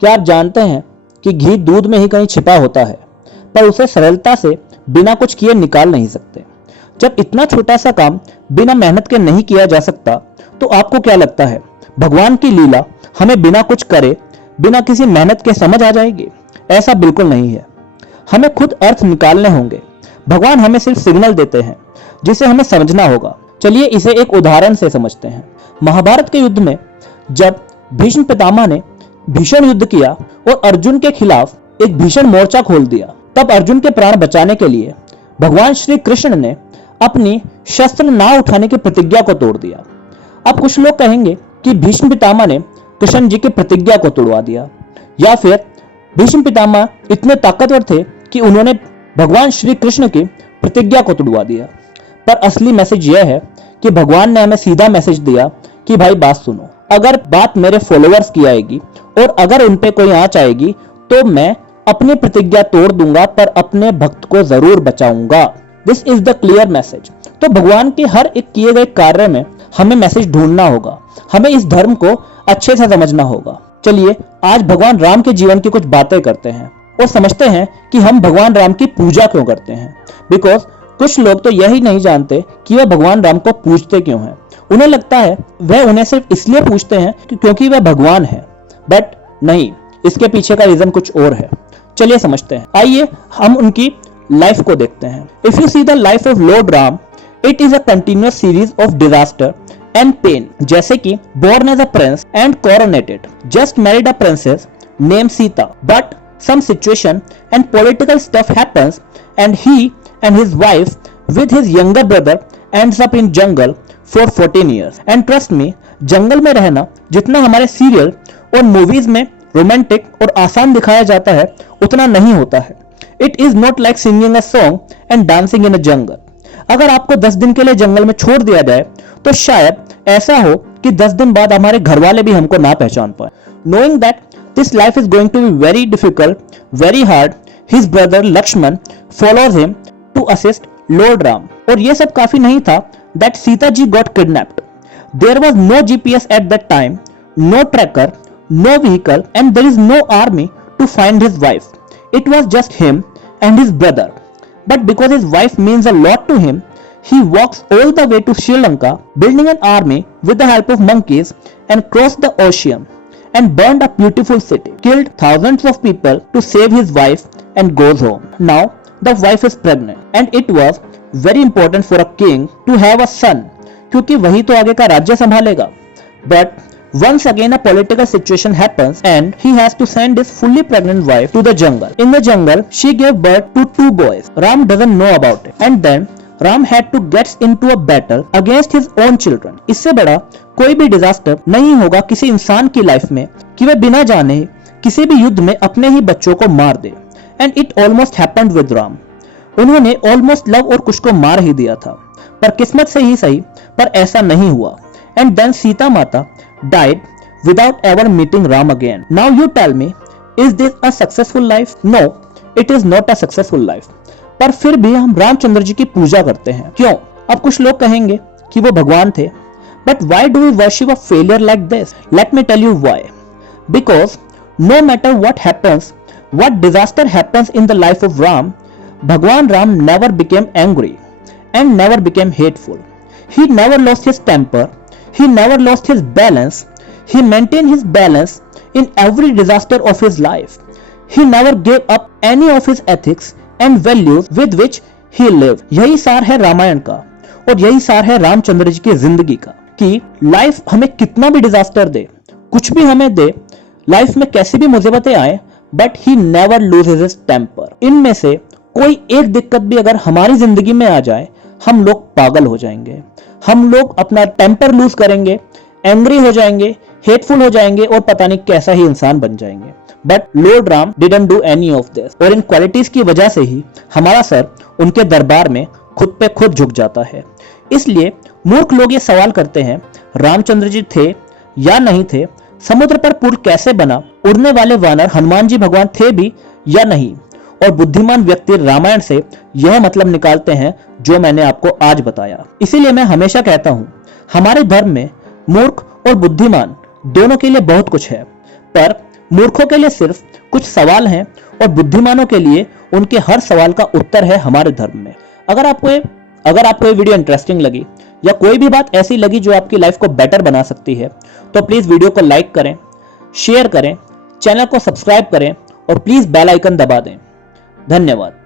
क्या आप जानते हैं कि घी दूध में ही कहीं छिपा होता है, पर उसे सरलता से बिना कुछ किए निकाल नहीं सकते। जब इतना छोटा सा काम बिना मेहनत के नहीं किया जा सकता, तो आपको क्या लगता है भगवान की लीला हमें बिना कुछ करे, बिना किसी मेहनत के समझ आ जाएगी? ऐसा बिल्कुल नहीं है। हमें खुद अर्थ निकालने होंगे। भगवान हमें सिर्फ सिग्नल देते हैं जिसे हमें समझना होगा। चलिए इसे एक उदाहरण से समझते हैं। महाभारत के युद्ध में जब भीष्म पितामह ने भीषण युद्ध किया और अर्जुन के खिलाफ एक भीषण मोर्चा खोल दिया, तब अर्जुन के प्राण बचाने के लिए भगवान श्री कृष्ण ने अपनी शस्त्र ना उठाने की प्रतिज्ञा को तोड़ दिया। अब कुछ लोग कहेंगे कि भीष्म पितामह ने कृष्ण जी की प्रतिज्ञा को तोड़वा दिया, या फिर भीष्म पितामह इतने ताकतवर थे कि उन्होंने भगवान श्री कृष्ण की प्रतिज्ञा को तोड़वा दिया। पर असली मैसेज यह है कि भगवान ने हमें सीधा मैसेज दिया कि भाई बात सुनो, अगर बात मेरे फॉलोअर्स की आएगी और अगर उन पे कोई आंच आएगी तो मैं अपनी प्रतिज्ञा तोड़ दूंगा, पर अपने भक्त को जरूर बचाऊंगा। This is the clear message. तो भगवान के हर एक किए गए कार्य में हमें मैसेज ढूंढना होगा, हमें इस धर्म को अच्छे से समझना होगा। चलिए आज भगवान राम के जीवन की कुछ बातें करते हैं और समझते हैं कि हम भगवान राम की पूजा क्यों करते हैं। बिकॉज कुछ लोग तो यही नहीं जानते कि वह भगवान राम को पूजते क्यों हैं। उन्हें लगता है वह उन्हें सिर्फ इसलिए पूजते हैं क्योंकि वह भगवान है, बट नहीं, इसके पीछे का रीजन कुछ और है। चलिए समझते हैं। आइए हम उनकी लाइफ को देखते हैं। If you see the life of lord Ram, it is a continuous series of disaster and pain. जैसे कि born as a prince and coronated, just married a princess named Sita, but some situation and political stuff happens and he and his wife with his younger brother ends up in jungle for 14 years. And trust me, जंगल में रहना जितना हमारे serial और movies में romantic और आसान दिखाया जाता है उतना नहीं होता है। It is not like singing a song and dancing in a jungle. अगर आपको 10 दिन के लिए जंगल में छोड़ दिया जाए तो शायद ऐसा हो कि 10 दिन बाद हमारे घर वाले भी हमको ना पहचान पाए। Knowing that this life is going to be very difficult, very hard, his brother Lakshman follows him to assist lord Ram. और ये सब काफी नहीं था that Sita ji got kidnapped. There was no GPS at that time, no tracker, no vehicle, and there is no army to find his wife. It was just him and his brother. But because his wife means a lot to him, he walks all the way to Sri Lanka, building an army with the help of monkeys, and crossed the ocean and burned a beautiful city, killed thousands of people to save his wife, and goes home. Now the wife is pregnant, and it was very important for a king to have a son, क्योंकि वही तो आगे का राज्य संभालेगा। But once again a political situation happens and he has to send his fully pregnant wife to the jungle. In the jungle, she gave birth to 2 boys. Ram doesn't know about it. And then Ram had to get into a battle against his own children. इससे बड़ा कोई भी disaster नहीं होगा किसी इंसान की life में कि वह बिना जाने किसी भी युद्ध में अपने ही बच्चों को मार दे। And it almost happened with Ram. उन्होंने ऑलमोस्ट लव और कुछ को मार ही दिया था, पर किस्मत से ही सही, पर ऐसा नहीं हुआ। And then सीता माता died without ever meeting Ram again. Now you tell me, is this a successful life? No, it is not a successful life. पर फिर भी हम रामचंद्र जी की पूजा करते हैं। क्यों? अब कुछ लोग कहेंगे कि वो भगवान थे, but why do we worship a failure like this? Let me tell you why. Because no matter what happens, what disaster happens in the life of Ram, Bhagwan Ram never became angry and never became hateful. He never lost his temper. He never lost his balance. He maintained his balance in every disaster of his life. He never gave up any of his ethics and values with which he lived. यही सार है रामायण का और यही सार है रामचंद्र जी की जिंदगी का कि लाइफ हमें कितना भी डिजास्टर दे, कुछ भी हमें दे, लाइफ में कैसी भी मुसीबतें आए, but he never loses his temper. इनमें से कोई एक दिक्कत भी अगर हमारी जिंदगी में आ जाए, हम लोग पागल हो जाएंगे, हम लोग अपना टेम्पर लूज करेंगे, एंग्री हो जाएंगे, हेटफुल हो जाएंगे और पता नहीं कैसा ही इंसान बन जाएंगे। But Lord Ram didn't do any of this, और इन क्वालिटीज की वजह से ही हमारा सर उनके दरबार में खुद पे खुद झुक जाता है। इसलिए मूर्ख लोग ये सवाल करते हैं, रामचंद्र जी थे या नहीं थे, समुद्र पर पुल कैसे बना, उड़ने वाले वानर हनुमान जी भगवान थे भी या नहीं, और बुद्धिमान व्यक्ति रामायण से यह मतलब निकालते हैं जो मैंने आपको आज बताया। इसीलिए मैं हमेशा कहता हूं, हमारे धर्म में मूर्ख और बुद्धिमान दोनों के लिए बहुत कुछ है, पर मूर्खों के लिए सिर्फ कुछ सवाल हैं और बुद्धिमानों के लिए उनके हर सवाल का उत्तर है हमारे धर्म में। अगर आपको ये वीडियो इंटरेस्टिंग लगी या कोई भी बात ऐसी लगी जो आपकी लाइफ को बेटर बना सकती है, तो प्लीज वीडियो को लाइक करें, शेयर करें, चैनल को सब्सक्राइब करें और प्लीज बेल आइकन दबा दें। धन्यवाद।